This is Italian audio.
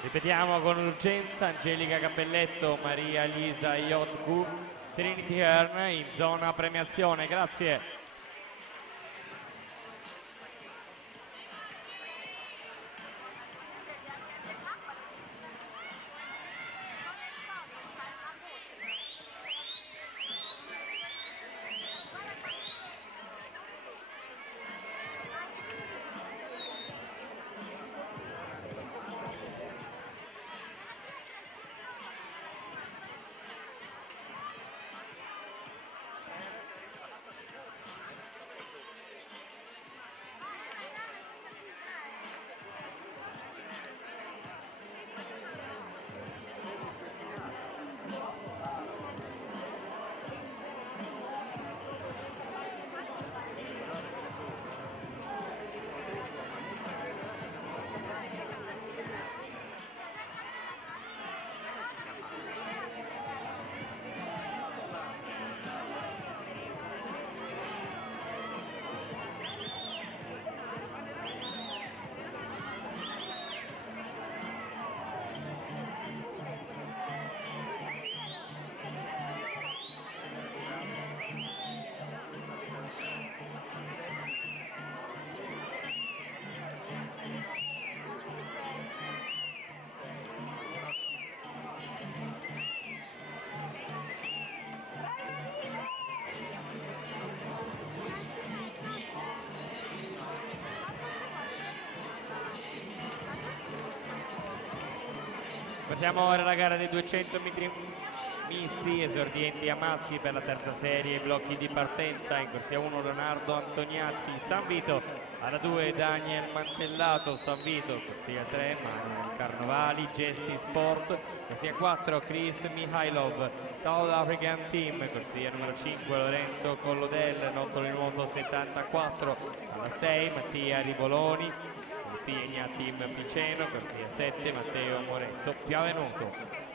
Ripetiamo con urgenza: Angelica Cappelletto, Maria Elisa Iotku, Trinity Hearn in zona premiazione. Grazie. Passiamo ora alla gara dei 200 metri misti, esordienti a maschi per la terza serie, blocchi di partenza. In corsia 1 Leonardo Antoniazzi, San Vito, alla 2 Daniel Mantellato, San Vito, corsia 3 Manuel Carnovali, Gesti Sport, corsia 4 Chris Mihailov, South African Team, corsia numero 5 Lorenzo Collodel, Nottolo in nuoto 74, alla 6 Mattia Rivoloni, Figlia Team Piceno, corsia 7 Matteo Moretto, Piavenuto.